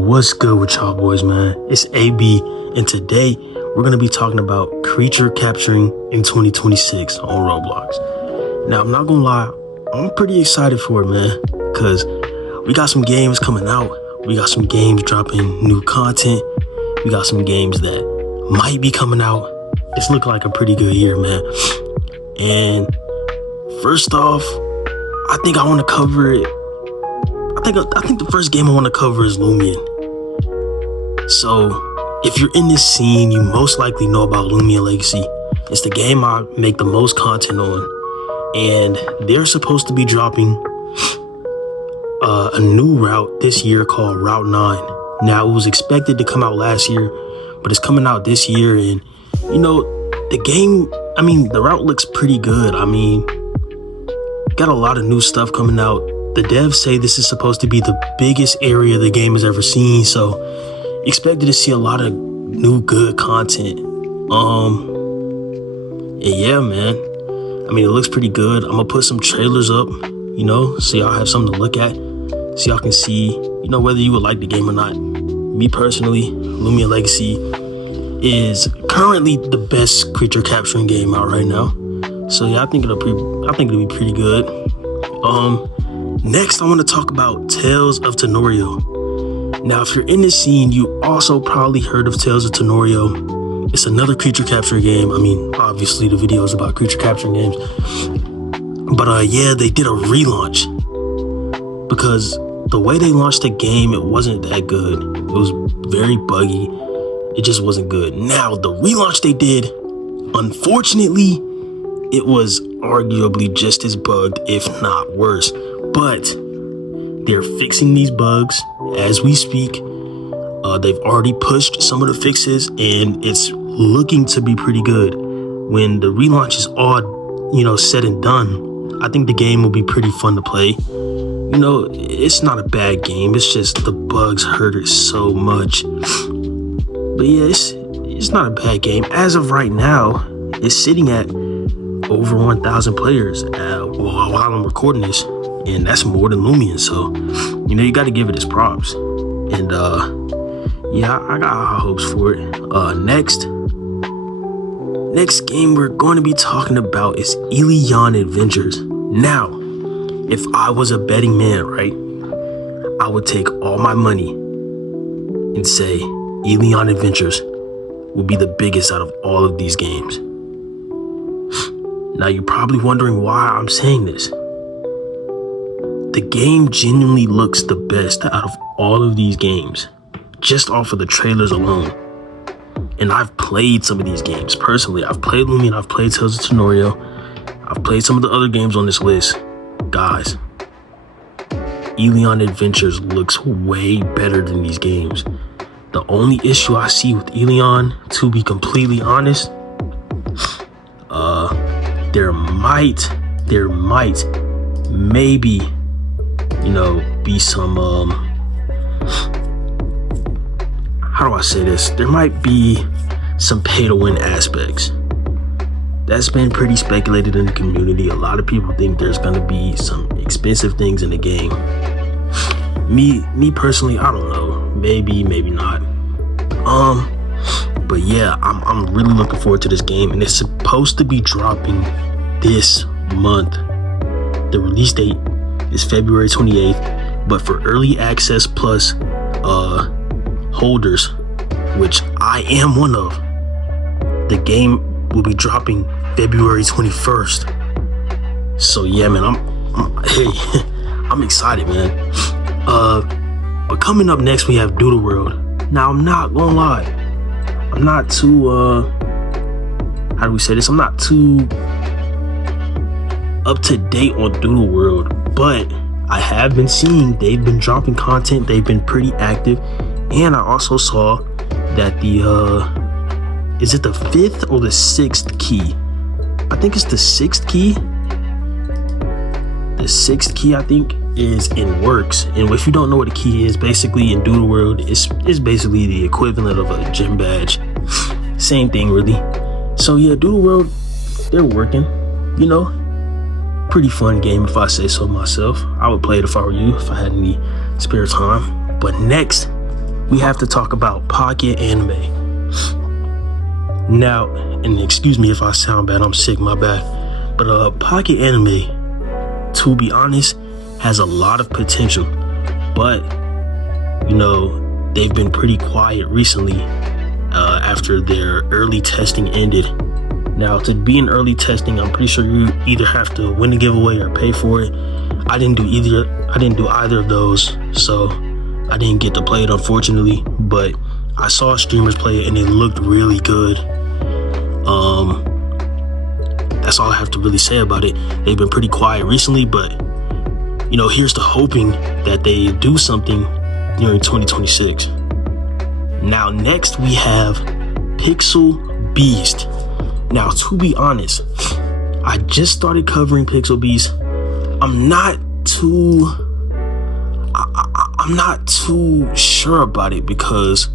What's good with y'all boys, man? It's AB, and today we're going to be talking about creature capturing in 2026 on Roblox. Now, I'm not going to lie, I'm pretty excited for it, man, because we got some games coming out. We got some games dropping new content. We got some games that might be coming out. It's looking like a pretty good year, man. And first off, I think I want to cover it. I think the first game I want to cover is Loomian. So, if you're in this scene, you most likely know about Loomian Legacy. It's the game I make the most content on, and they're supposed to be dropping a new route this year called Route 9. Now, it was expected to come out last year, but it's coming out this year, and you know, the route looks pretty good. Got a lot of new stuff coming out. The devs say this is supposed to be the biggest area the game has ever seen, so expected to see a lot of new good content. And yeah, man. It looks pretty good. I'm gonna put some trailers up, so y'all have something to look at, so y'all can see, whether you would like the game or not. Me personally, Loomian Legacy is currently the best creature capturing game out right now. So yeah, I think it'll be pretty good. Next, I want to talk about Tales of Tanorio. Now, if you're in this scene, you also probably heard of Tales of Tanorio. It's another creature capture game. Obviously the video is about creature capturing games. But yeah, they did a relaunch because the way they launched the game, it wasn't that good. It was very buggy. It just wasn't good. Now, the relaunch they did, unfortunately, it was arguably just as bugged, if not worse. But they're fixing these bugs as we speak. They've already pushed some of the fixes, and it's looking to be pretty good. When the relaunch is all, said and done, I think the game will be pretty fun to play. It's not a bad game. It's just the bugs hurt it so much. But yeah, it's not a bad game. As of right now, it's sitting at over 1,000 players while I'm recording this, and that's more than Loomian. So, you got to give it its props. And yeah, I got high hopes for it. Next game we're going to be talking about is Eleon Adventures. Now, if I was a betting man, right, I would take all my money and say Eleon Adventures will be the biggest out of all of these games. Now, you're probably wondering why I'm saying this. The game genuinely looks the best out of all of these games, just off of the trailers alone. And I've played some of these games. Personally, I've played Loomian, I've played Tales of Tanorio, I've played some of the other games on this list. Guys, Eleon Adventures looks way better than these games. The only issue I see with Eleon, to be completely honest, there might maybe be some how do I say this? There might be some pay to win aspects. That's been pretty speculated in the community. A lot of people think there's gonna be some expensive things in the game. Me personally, I don't know. Maybe not. But yeah, I'm really looking forward to this game, and it's supposed to be dropping this month. The release date is February 28th, but for early access plus holders, which I am one of, the game will be dropping February 21st. So yeah, man, I'm excited, man. But coming up next, we have Doodle World. Now, I'm not gonna lie, I'm not too how do we say this? I'm not too up to date on Doodle World, but I have been seeing they've been dropping content. They've been pretty active, and I also saw that is it the 5th or the 6th key? I think it's the 6th key. The 6th key, I think, is in works. And if you don't know what a key is, basically in Doodle World, it's basically the equivalent of a gym badge. Same thing, really. So yeah, Doodle World, they're working. Pretty fun game if I say so myself. I would play it if I were you, if I had any spare time. But next, we have to talk about Pocket Anime. Now, and excuse me if I sound bad, I'm sick, my bad. But Pocket Anime, to be honest, has a lot of potential. But, you know, they've been pretty quiet recently after their early testing ended. Now, to be in early testing, I'm pretty sure you either have to win a giveaway or pay for it. I didn't do either of those, so I didn't get to play it, unfortunately. But I saw streamers play it and it looked really good. That's all I have to really say about it. They've been pretty quiet recently, but you know, here's to hoping that they do something during 2026. Now, next we have Pixel Beast. Now, to be honest, I just started covering Pixel Beast. I'm not too sure about it because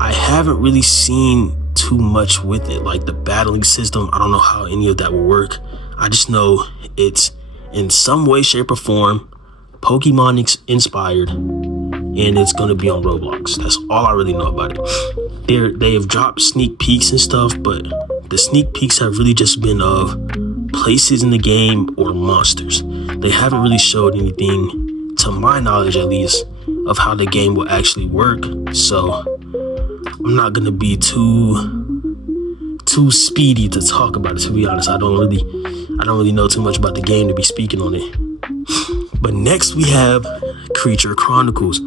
I haven't really seen too much with it, like the battling system. I don't know how any of that will work. I just know it's in some way, shape, or form Pokemon inspired, and it's gonna be on Roblox. That's all I really know about it. They have dropped sneak peeks and stuff, but the sneak peeks have really just been of places in the game or monsters. They haven't really showed anything, to my knowledge at least, of how the game will actually work. So I'm not gonna be too speedy to talk about it, to be honest. I don't really know too much about the game to be speaking on it. But next we have Creature Chronicles.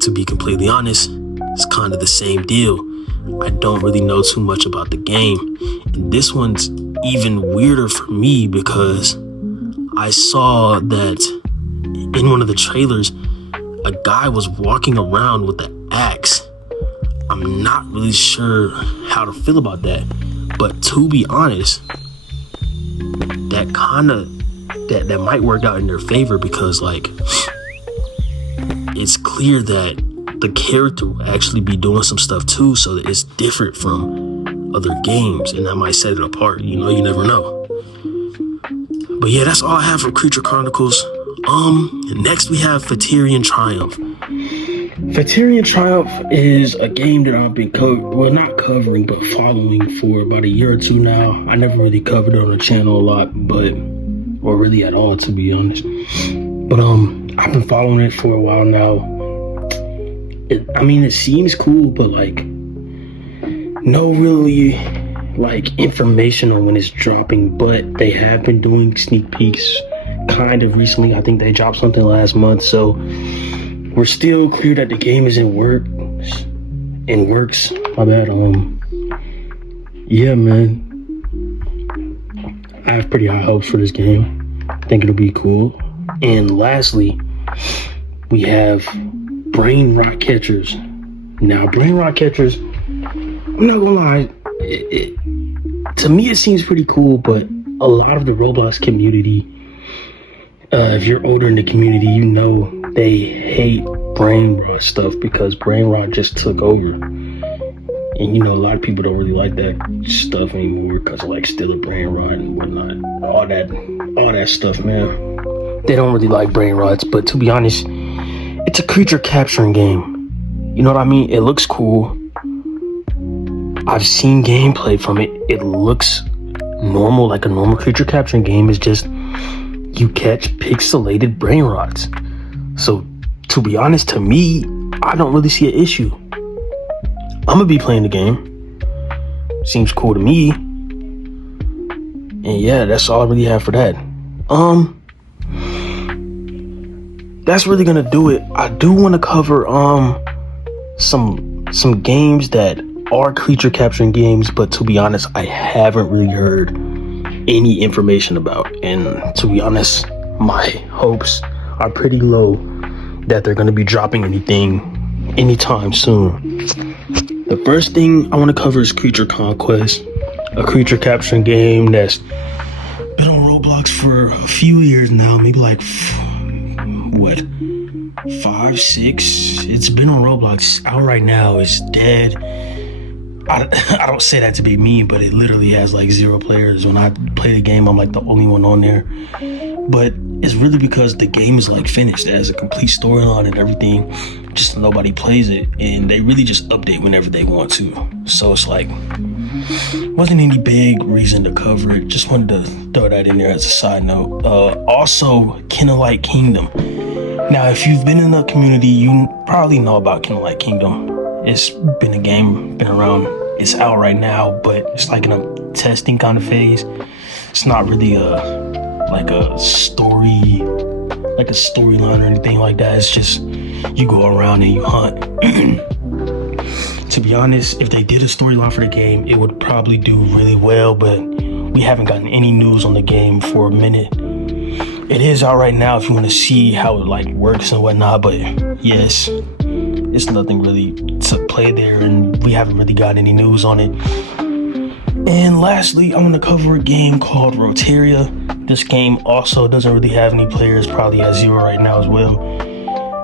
To be completely honest, it's kind of the same deal. I don't really know too much about the game. And this one's even weirder for me because I saw that in one of the trailers, a guy was walking around with the axe. I'm not really sure how to feel about that, but to be honest, that might work out in their favor because, like, it's clear that the character will actually be doing some stuff too, so that it's different from other games, and that might set it apart. You know, you never know. But yeah, that's all I have for Creature Chronicles. Next we have Feterian Triumph. Feterian Triumph is a game that I've been not covering, but following for about a year or two now. I never really covered it on the channel a lot, or really at all, to be honest. But I've been following it for a while now. It seems cool, but like no really like information on when it's dropping. But they have been doing sneak peeks kind of recently. I think they dropped something last month, so we're still clear that the game is in works. My bad. Yeah, man, I have pretty high hopes for this game. I think it'll be cool. And lastly, we have Brainrot Catchers. Now, Brainrot Catchers, I'm not gonna lie, to me it seems pretty cool, but a lot of the Roblox community, if you're older in the community, you know they hate Brainrot stuff because Brainrot just took over. And you know, a lot of people don't really like that stuff anymore because of like still a Brainrot and whatnot. All that stuff, man. They don't really like Brainrots, but to be honest, it's a creature capturing game. You know what I mean? It looks cool. I've seen gameplay from it. It looks normal, like a normal creature capturing game. Is just you catch pixelated Brainrots. So to be honest, to me, I don't really see an issue. I'm gonna be playing the game. Seems cool to me. And yeah, that's all I really have for that. That's really gonna do it. I do want to cover some games that are creature capturing games, but to be honest, I haven't really heard any information about. And to be honest, my hopes are pretty low that they're gonna be dropping anything anytime soon. The first thing I want to cover is Creature Conquest, a creature capturing game that's been on Roblox for a few years now, maybe like 5, 6. It's been on Roblox. Out right now. It's dead. I don't say that to be mean, but it literally has like 0 players. When I play the game, I'm like the only one on there. But it's really because the game is like finished. It has a complete storyline and everything, just nobody plays it, and they really just update whenever they want to. So it's like, wasn't any big reason to cover it. Just wanted to throw that in there as a side note. Also, Kinalite Kingdom. Now, if you've been in the community, you probably know about Kinalite Kingdom. It's been a game, been around. It's out right now, but it's like in a testing kind of phase. It's not really like a storyline or anything like that. It's just you go around and you hunt. To be honest, if they did a storyline for the game, it would probably do really well, but we haven't gotten any news on the game for a minute. It is out right now if you want to see how it like works and whatnot, but yes, it's nothing really to play there, and we haven't really got any news on it. And lastly, I want to cover a game called Rotaria. This game also doesn't really have any players, probably at 0 right now as well.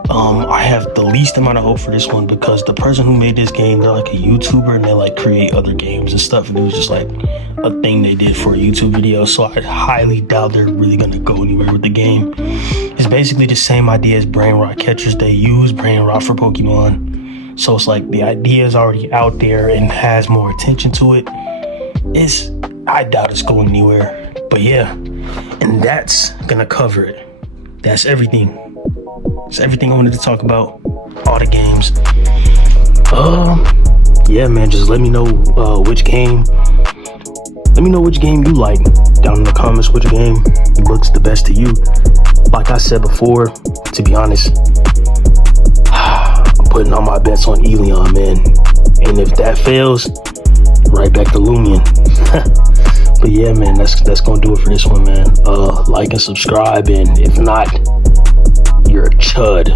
I have the least amount of hope for this one because the person who made this game, they're like a YouTuber and they like create other games and stuff, and it was just like a thing they did for a YouTube video. So I highly doubt they're really gonna go anywhere with the game. It's basically the same idea as Brainrot Catchers. They use Brainrot for Pokemon, so it's like the idea is already out there and has more attention to it. I doubt it's going anywhere. But yeah, and that's gonna cover it. That's everything. That's everything I wanted to talk about. All the games. Yeah, man, just let me know which game. Let me know which game you like down in the comments. Which game looks the best to you? Like I said before, to be honest, I'm putting all my bets on Eleon, man. And if that fails, right back to Loomian. But yeah, man, that's gonna do it for this one, man. Like and subscribe, and if not, you're a chud.